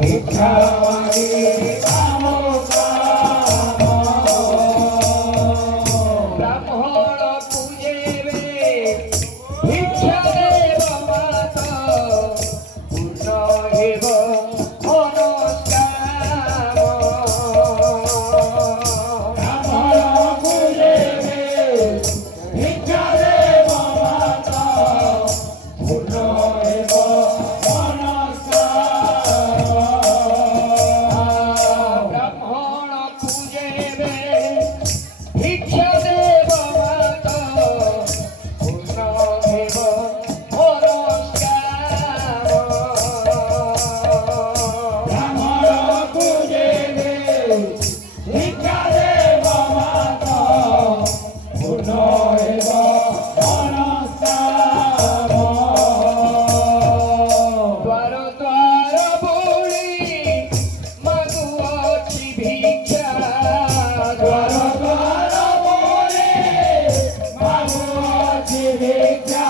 ভিক্ষা মাগে ব্রাহ্মণ পূজেবে ভিক্ষা দেব মাত পূর্ণ হেব মনস্কাম ব্রাহ্মণ পূজেবে ভিক্ষা দেব মাত পূর্ণ হেব মনস্কার ব্রাহ্মণ পূজেবে ভিক্ষা দেব মাত পূর্ণ হেব মনস্কাম ব্রাহ্মণ পূজেবে ভিক্ষা দেব মাত পূর্ণ হেব মনস্কার দ্বার দ্বার বলি মাগুছি ভিক্ষা দ্বার দ্বার বলে মাগুছি ভিক্ষা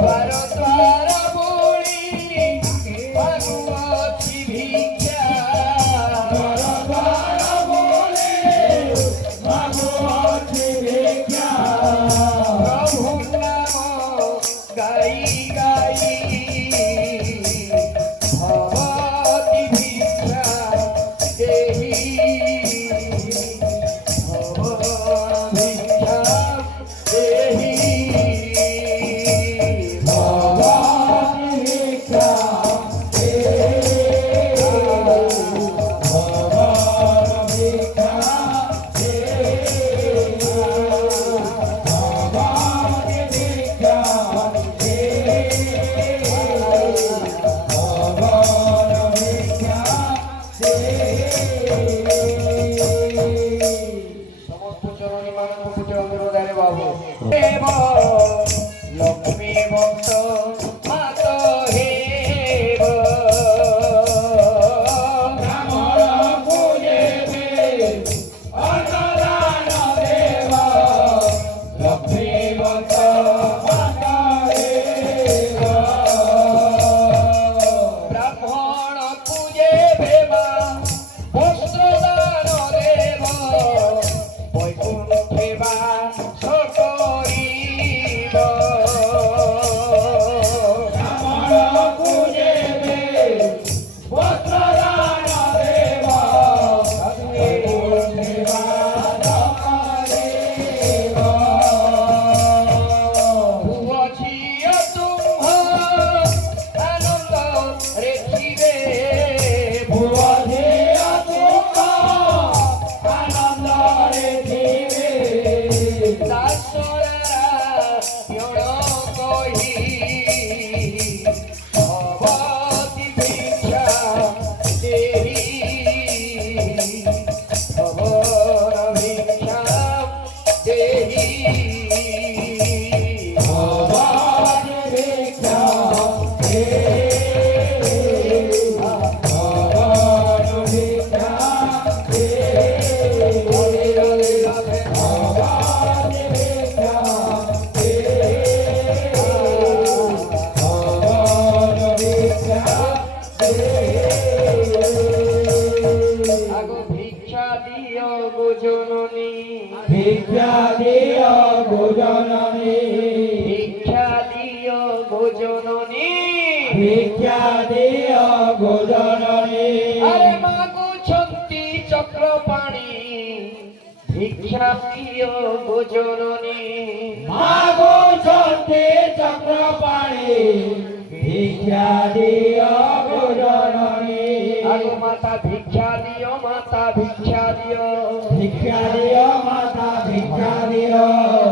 দ্বার দ্বার বলি মাগুছি ভিক্ষা দ্বার দ্বার বলে মাগুছি ভিক্ষা প্রভু নাম গাই গাই ভবতি ভিক্ষা দেহি ভিক্ষা দেহি ভবানী ভিক্ষা ভবানী ভিক্ষা ভবানী ভিক্ষা ভবানী ভিক্ষা সমস্ত চরণী মানব পুজো গুরুদারে বাবু দেব লক্ষ্মী ভক্ত মাত হেব ব্রাহ্মণ পূজেবে অন্নদান দেব লক্ষ্মীবন্ত মাতা দেব ব্রাহ্মণ পূজে ভেবা বস্ত্রদান দেব বৈকুণ্ঠে বাস করিব ব্রাহ্মণ পূজেবে বস্ত্রদান দেব বৈকুণ্ঠে বাস করিব ভুবছিয় তুম্ভ আনন্দ রেখিবে ভুবধিয় তুম্ভ আনন্দরে দিবে দাসরা ইয়ণ কহি ভবতি ভিক্ষা দেহি ভবন ভিক্ষা দেহি ভবানী ভিক্ষা ভবানী ভিক্ষা ভবানী ভিক্ষা ভবানী ভিক্ষা আগো ভিক্ষা দিও গো জননী ভিক্ষা দিও ভোজননী ভিক্ষা দিও গো জননী ভিক্ষা দিও ভোজননী আরে মাগো ছন্তি চক্রপাণি ভিক্ষা দিও গো জননী মাগো ছন্তি চক্রপাণি ভিক্ষা দিও ভোজননী আগো মাতা ভিক্ষা দিও মাতা ভিক্ষা দিও ভিক্ষা দিও মাতা ভিক্ষা দিও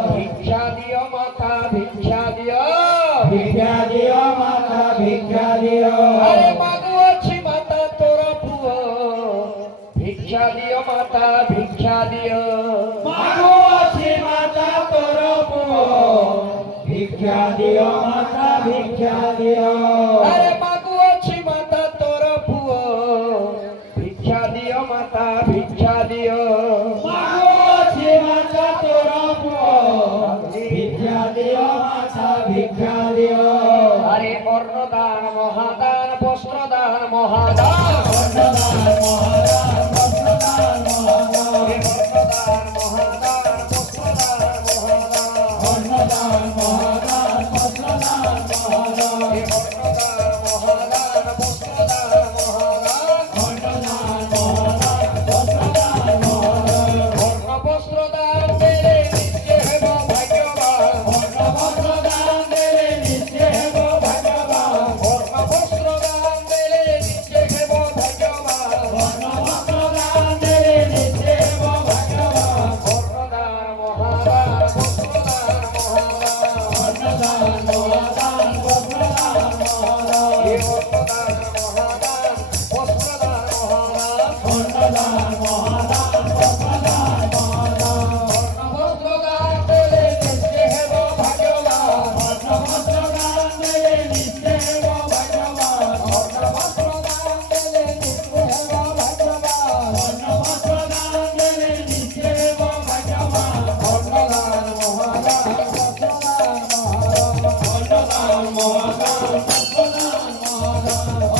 ভিক্ষা দিও মাতা ভিক্ষা দিও ভিক্ষা দিও মাতা ভিক্ষা দিও আরে মাগো আছে মাতা তোর পুয় ভিক্ষা দিও মাতা ভিক্ষা দিও মাগো আছে মাতা তোর পুয় ভিক্ষা দিও মাতা ভিক্ষা দিও আরে মাগো আছে মাতা তোর পুয় বস্ত্রদান মহাদান বস্ত্রদান মহাদান বস্ত্রদান মহাদান বস্ত্রদান মহাদান বস্ত্রদান মহাদান বস্ত্রদান মহাদান বস্ত্রদান মহাদান বস্ত্রদান মহাদান বস্ত্রদান মহাদান বস্ত্রদান মহাদান বস্ত্রদান মহাদান বস্ত্রদান পেলে নিত্য হেব ভাগ্যবান বস্ত্রদান দিলে নিশ্চয় হেব ভাগ্যবান বস্ত্রদান পেলে নিত্য হেব ভাগ্যবান বস্ত্রদান দিলে নিশ্চয় হেব ভাগ্যবান বস্ত্রদান মহাদান বস্ত্রদান মহাদান বস্ত্রদান মহাদান বস্ত্রদান মহাদান বস্ত্রদান মহাদান বস্ত্রদান মহাদান বস্ত্রদান মহাদান বস্ত্রদান মহাদান বস্ত্রদান পেলে নিত্য হেব ভাগ্যবান বস্ত্রদান দিলে নিশ্চয় হেব ভাগ্যবান বস্ত্রদান পেলে নিত্য হেব ভাগ্যবান বস্ত্রদান দিলে নিশ্চয় হেব ভাগ্যবান বস্ত্রদান মহাদান বস্ত্রদান মহাদান বস্ত্রদান মহাদান বস্ত্রদান মহাদান